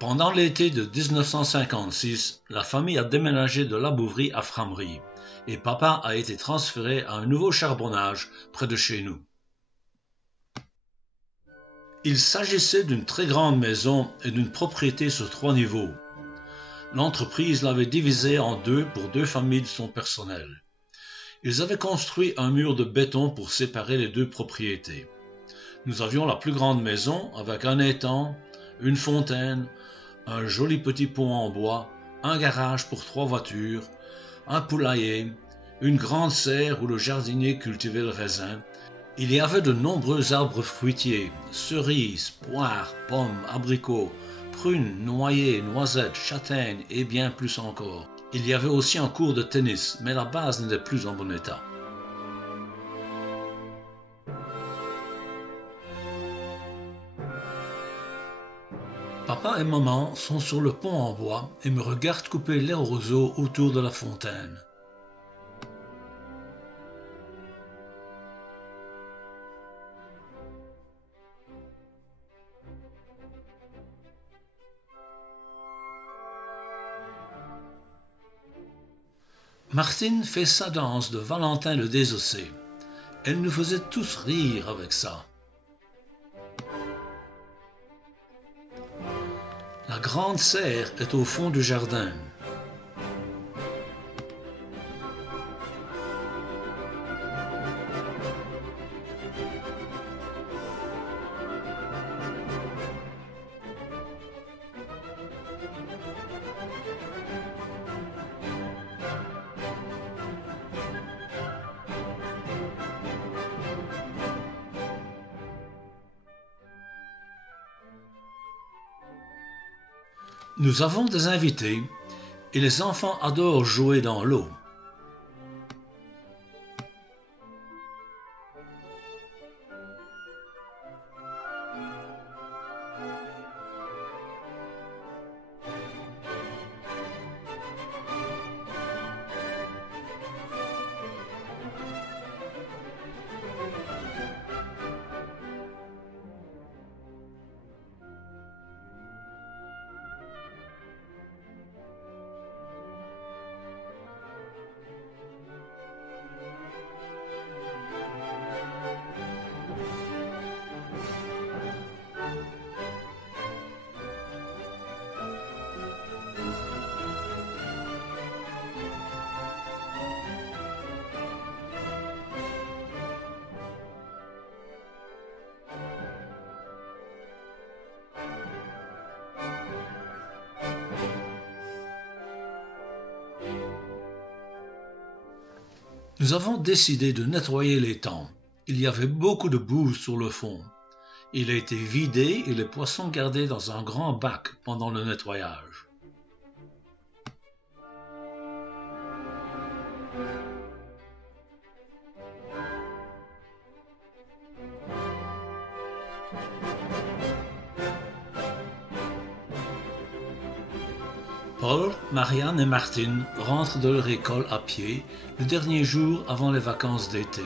Pendant l'été de 1956, la famille a déménagé de Labouvrie à Frameries et papa a été transféré à un nouveau charbonnage près de chez nous. Il s'agissait d'une très grande maison et d'une propriété sur 3 niveaux. L'entreprise l'avait divisée en deux pour 2 familles de son personnel. Ils avaient construit un mur de béton pour séparer les 2 propriétés. Nous avions la plus grande maison avec un étang, une fontaine, un joli petit pont en bois, un garage pour 3 voitures, un poulailler, une grande serre où le jardinier cultivait le raisin. Il y avait de nombreux arbres fruitiers, cerises, poires, pommes, abricots, prunes, noyers, noisettes, châtaignes et bien plus encore. Il y avait aussi un court de tennis, mais la base n'était plus en bon état. Papa et maman sont sur le pont en bois et me regardent couper les roseaux autour de la fontaine. Martine fait sa danse de Valentin le Désossé. Elle nous faisait tous rire avec ça. La grande serre est au fond du jardin. Nous avons des invités et les enfants adorent jouer dans l'eau. Nous avons décidé de nettoyer l'étang. Il y avait beaucoup de boue sur le fond. Il a été vidé et les poissons gardés dans un grand bac pendant le nettoyage. Paul, Marianne et Martine rentrent de leur école à pied le dernier jour avant les vacances d'été.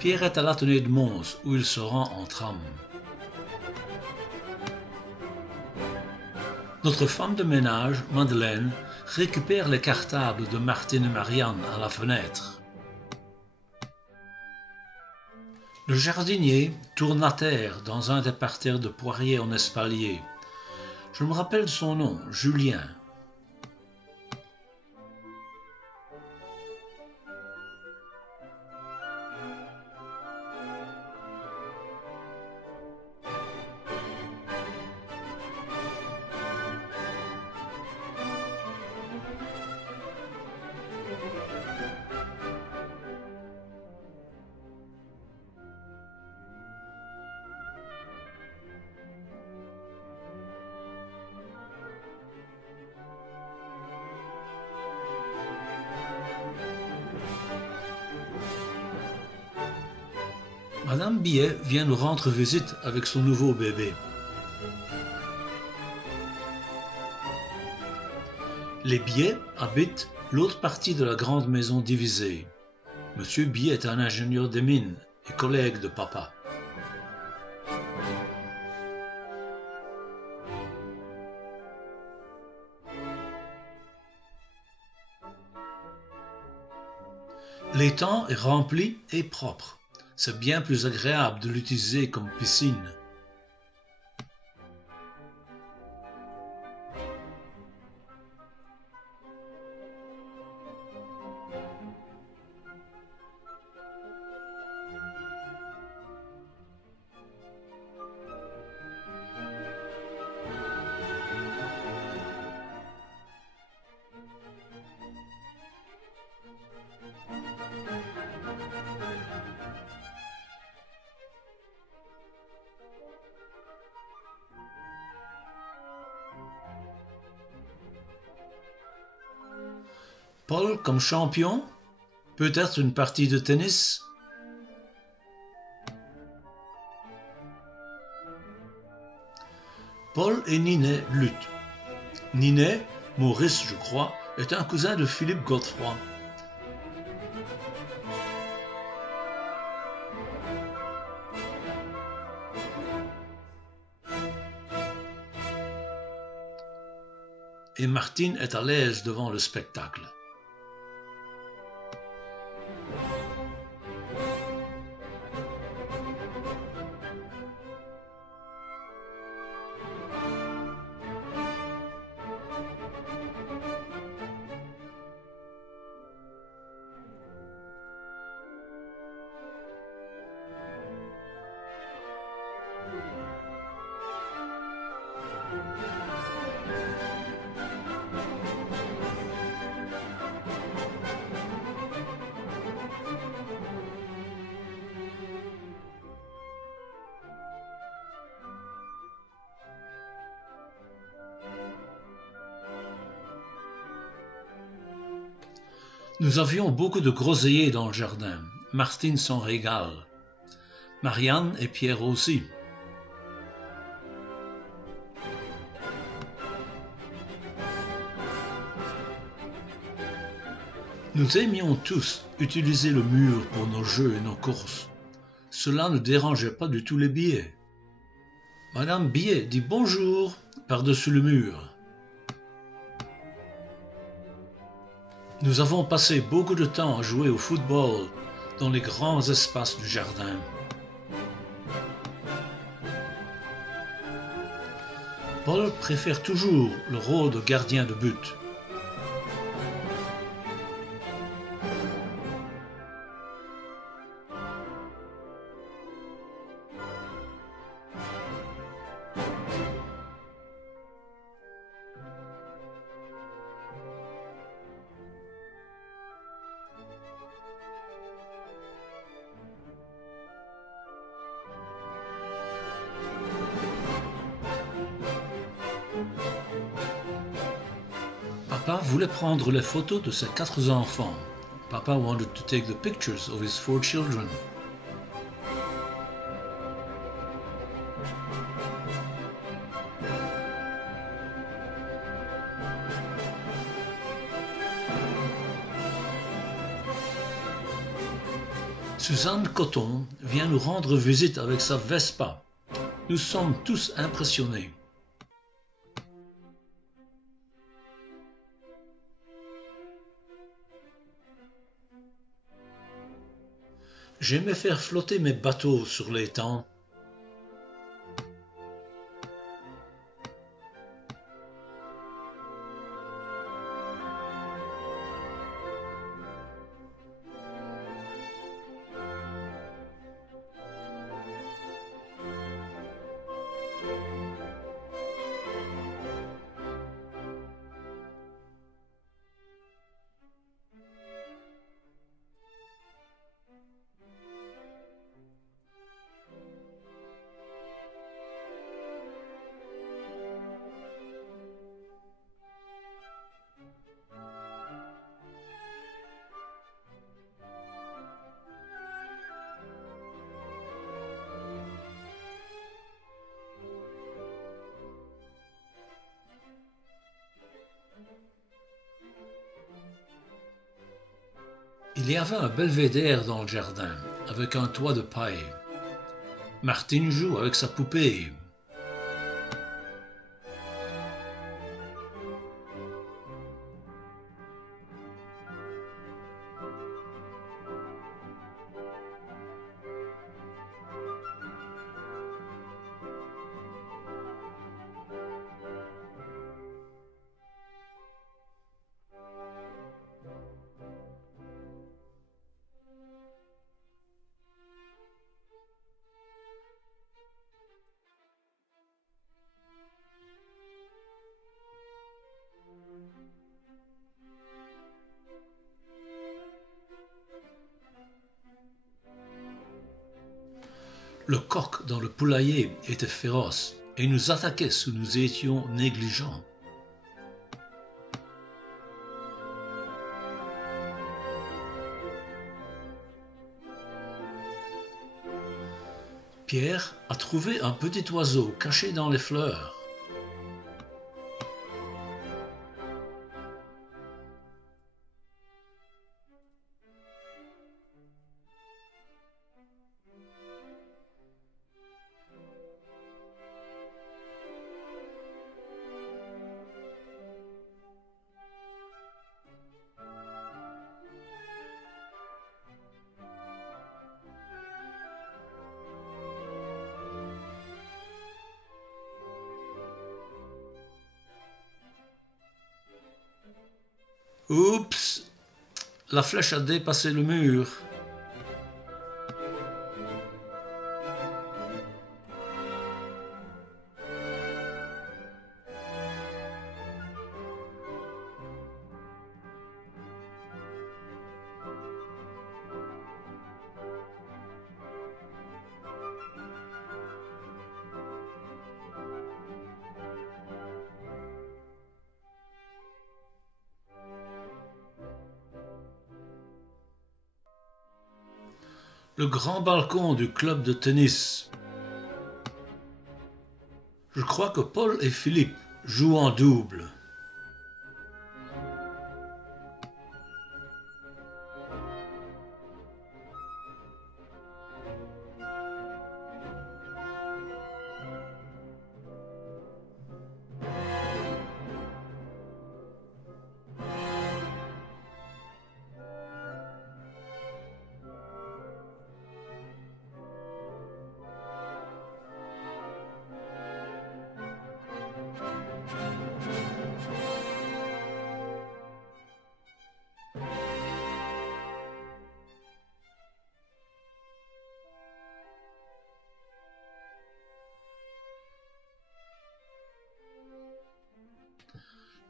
Pierre est à l'atelier de Mons où il se rend en tram. Notre femme de ménage, Madeleine, récupère les cartables de Martine et Marianne à la fenêtre. Le jardinier tourne à terre dans un des parterres de poiriers en espalier. Je me rappelle son nom, Julien. Madame Billet vient nous rendre visite avec son nouveau bébé. Les Billet habitent l'autre partie de la grande maison divisée. Monsieur Billet est un ingénieur des mines et collègue de papa. L'étang est rempli et propre. C'est bien plus agréable de l'utiliser comme piscine. Paul comme champion? Peut-être une partie de tennis? Paul et Ninet luttent. Ninet, Maurice je crois, est un cousin de Philippe Godefroy. Et Martine est à l'aise devant le spectacle. Nous avions beaucoup de groseilliers dans le jardin. Martine s'en régale. Marianne et Pierre aussi. Nous aimions tous utiliser le mur pour nos jeux et nos courses. Cela ne dérangeait pas du tout les billets. Madame Billet dit bonjour par-dessus le mur. Nous avons passé beaucoup de temps à jouer au football dans les grands espaces du jardin. Paul préfère toujours le rôle de gardien de but. Papa voulait prendre les photos de ses 4 enfants. Papa wanted to take the pictures of his 4 children. Suzanne Coton vient nous rendre visite avec sa Vespa. Nous sommes tous impressionnés. J'aimais faire flotter mes bateaux sur l'étang. Il y avait un belvédère dans le jardin, avec un toit de paille. Martine joue avec sa poupée. Le coq dans le poulailler était féroce et nous attaquait si nous étions négligents. Pierre a trouvé un petit oiseau caché dans les fleurs. Oups! La flèche a dépassé le mur. Le grand balcon du club de tennis. Je crois que Paul et Philippe jouent en double.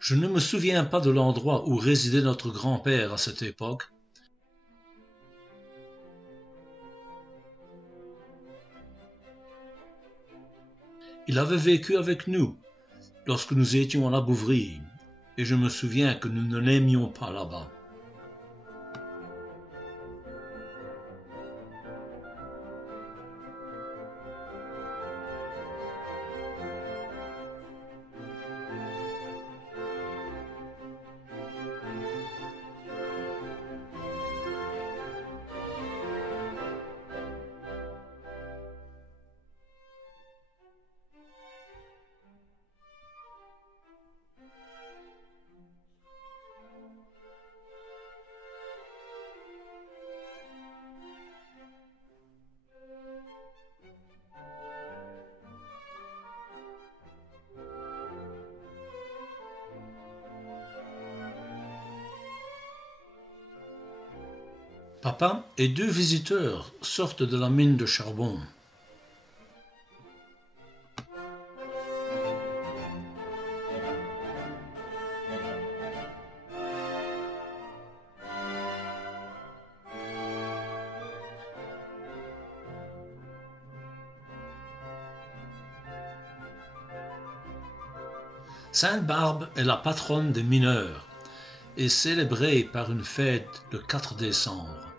Je ne me souviens pas de l'endroit où résidait notre grand-père à cette époque. Il avait vécu avec nous lorsque nous étions à la Bouvrie, et je me souviens que nous ne l'aimions pas là-bas. Papa et deux visiteurs sortent de la mine de charbon. Sainte-Barbe est la patronne des mineurs et célébrée par une fête le 4 décembre.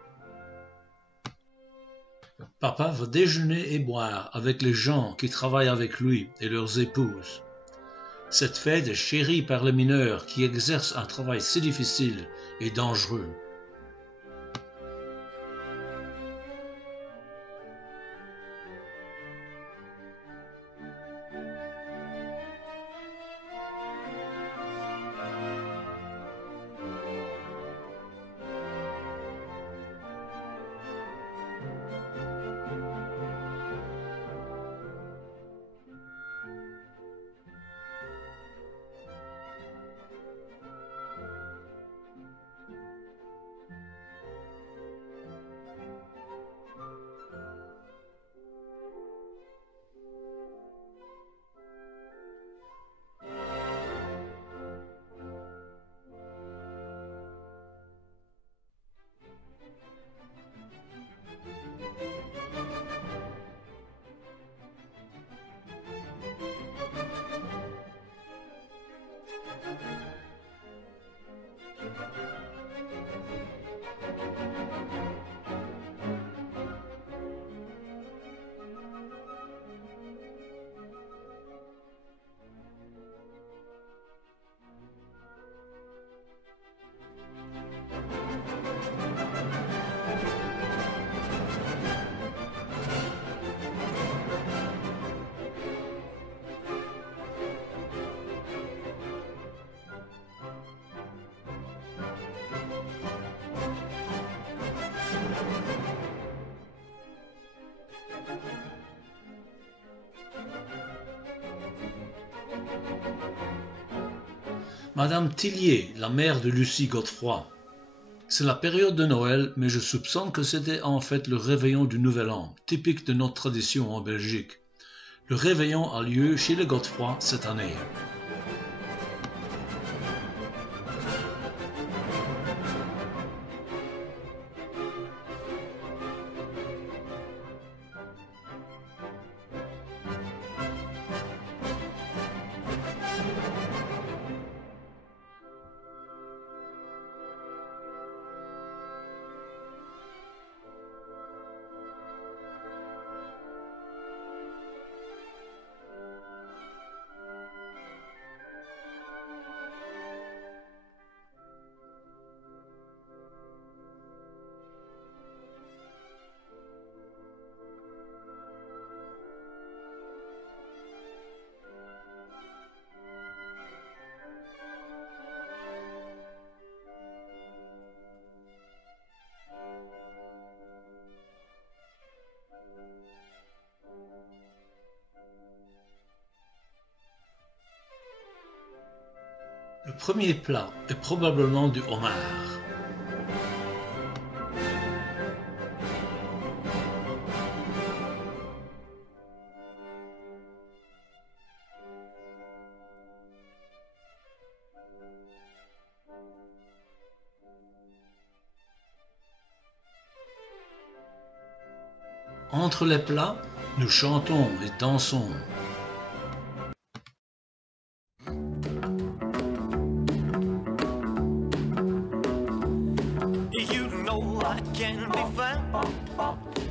Papa va déjeuner et boire avec les gens qui travaillent avec lui et leurs épouses. Cette fête est chérie par les mineurs qui exercent un travail si difficile et dangereux. Madame Tillier, la mère de Lucie Godefroy. C'est la période de Noël, mais je soupçonne que c'était en fait le réveillon du Nouvel An, typique de notre tradition en Belgique. Le réveillon a lieu chez les Godefroy cette année. Le premier plat est probablement du homard. Entre les plats, nous chantons et dansons. I can be found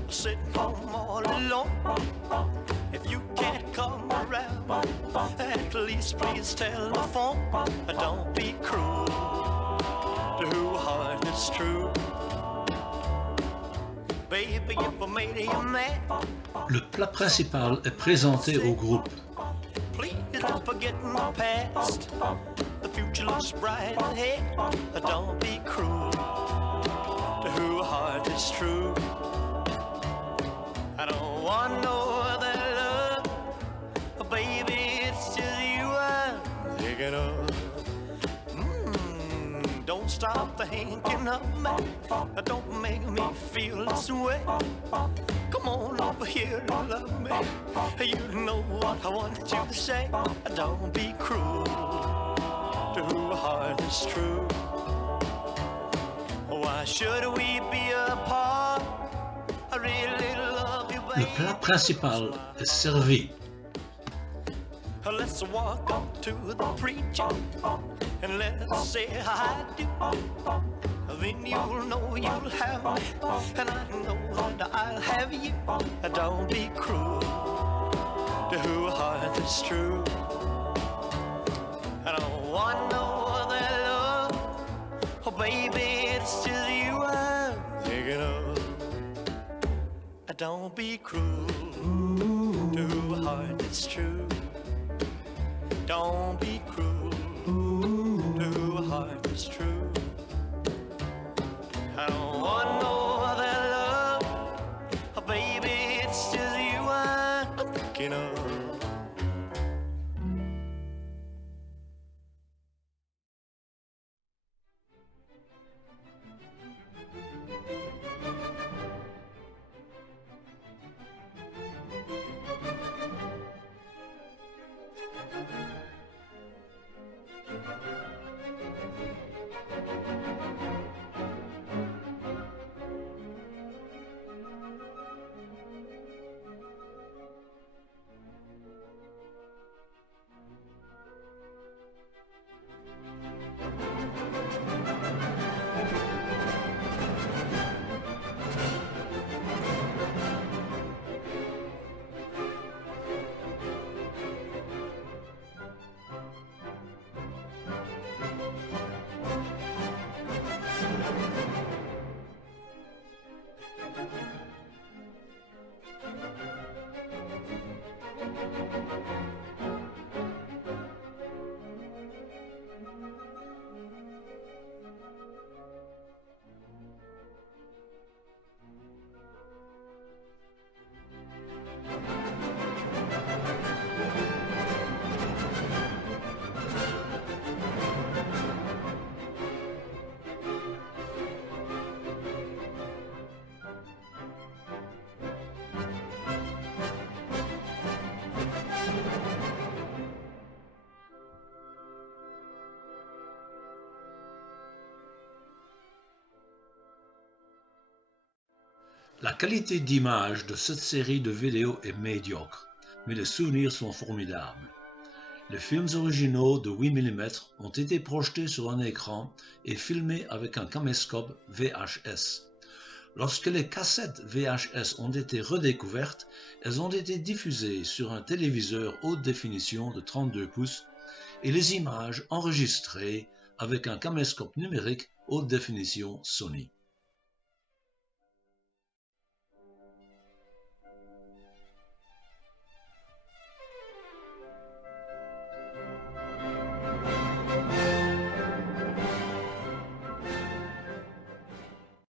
sitting home all alone. If you can't come around, at least please telephone. Don't be cruel to who heart is true. Baby, if I made you mad, le plat principal est présenté au groupe. please don't forget my past. The future looks bright ahead. Don't be cruel to who heart is true. I don't want no other love, baby, it's just you I'm thinking of. Don't stop thinking of me, don't make me feel this way. Come on over here and love me, you know what I want you to say. Don't be cruel to who heart is true. Why should we be apart? I really love you, baby. Le plat principal est servi. Let's walk up to the preacher and let's say I do. Then you'll know you'll have me, and I know that I'll have you. Don't be cruel to who heart is true. I don't want no other love, oh baby, it's just you I'm thinking of. Don't be cruel to who heart is true. Don't be cruel to who heart is true. I don't want no other love, oh baby, it's just you I'm thinking of. La qualité d'image de cette série de vidéos est médiocre, mais les souvenirs sont formidables. Les films originaux de 8 mm ont été projetés sur un écran et filmés avec un caméscope VHS. Lorsque les cassettes VHS ont été redécouvertes, elles ont été diffusées sur un téléviseur haute définition de 32 pouces et les images enregistrées avec un caméscope numérique haute définition Sony.